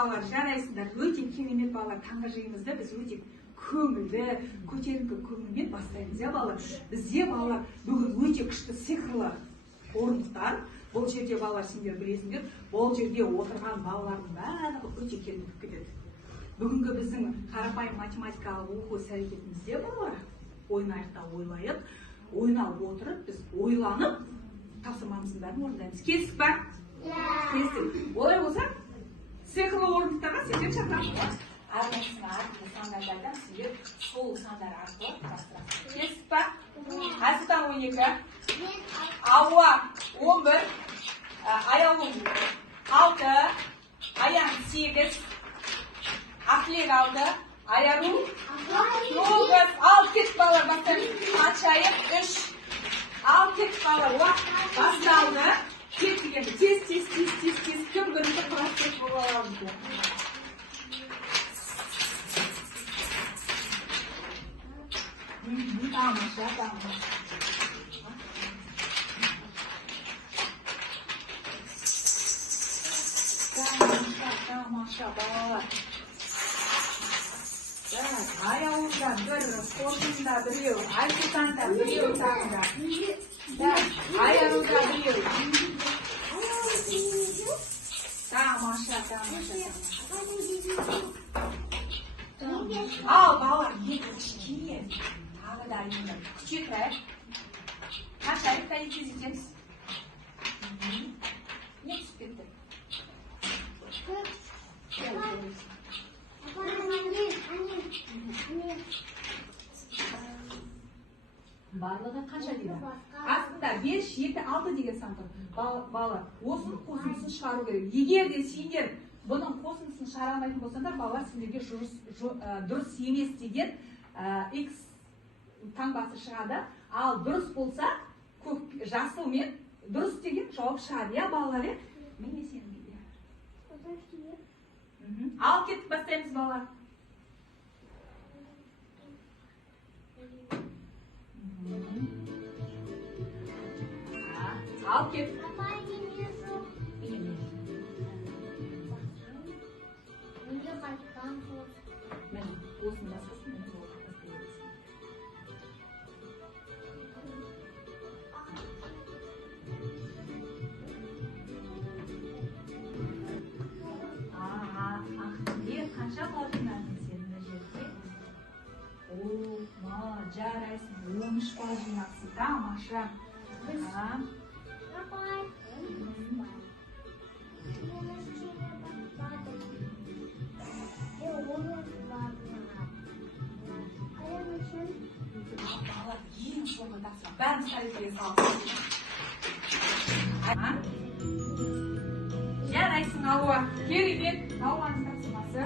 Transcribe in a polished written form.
балалар, жарайсыңдар. Өте керемет балалар, таңғы жиынымызды біз өте көңілді, көтеріңкі көңілмен бастаймыз, балалар. Бізде балалар бүгін өте күшті сиқырлы орындықтар. Бұл жерде балалар, сендер білесіңдер, бұл жерде отырған балалардың барлығы өте керемет кетеді. Бүгінгі біздің қарапайым математикалық оқу іс-әрекетімізде балалар, ойнайық та ойлайық, ойналып отырып, біз ойланып, тапсырмамыздың бәрін орындаймыз. Келістік па? Келістік. Олай болса, сиқырлы орындықтарға сендер шақырамыз. Арнасына арқылы сандардайдан сіздер сол сандар арқылы құрастырасыз. Келістік па? Асылтан 12, Ауа 11, Аяулым 6, Аян 8, Ақлек 6, Аяру 9. Ал кет балалар, бастаймыз. Атшайып 3. Ал кет балалар, уақыт басталды. Кет дегенді тез. Кім бірінші құрастырып боламызды. Тамаша. Тамаша балалар. Аяулымда бір, Қоржында біреу, Айсұлтанда біреу тағында. Аяруда біреу. Тамаша. Ал балалар, екі кішкене. Тағы да енді күшек рәй. Қашайып та екезетеміз. Не түсіп кетті? Барлығы қанша дейді? Астында 5, 7, 6 деген сан тұр. Балалар, осының қосындысын шығару керек. Егер де сендер бұның қосындысын шығара алмайтын болсаңдар, балалар сендерге дұрыс емес деген X таңбасы шығады. Ал дұрыс болса, жасылмен дұрыс деген жауап шығады. Балалар, міне сенің дейді. Ал кеттік, бастаймыз балалар. Ал кет. Осыны басқасын мен жол қапастайыз. Ақылбек, қанша бал жинадың сен мына жерде? Жарайсың, 13 бал жинапсың. Тамаша. Ең соңғы тапсырма. Бәрін сәлетке салып. Жарайсың, Ауа. Керемет. Ауаның тапсырмасы.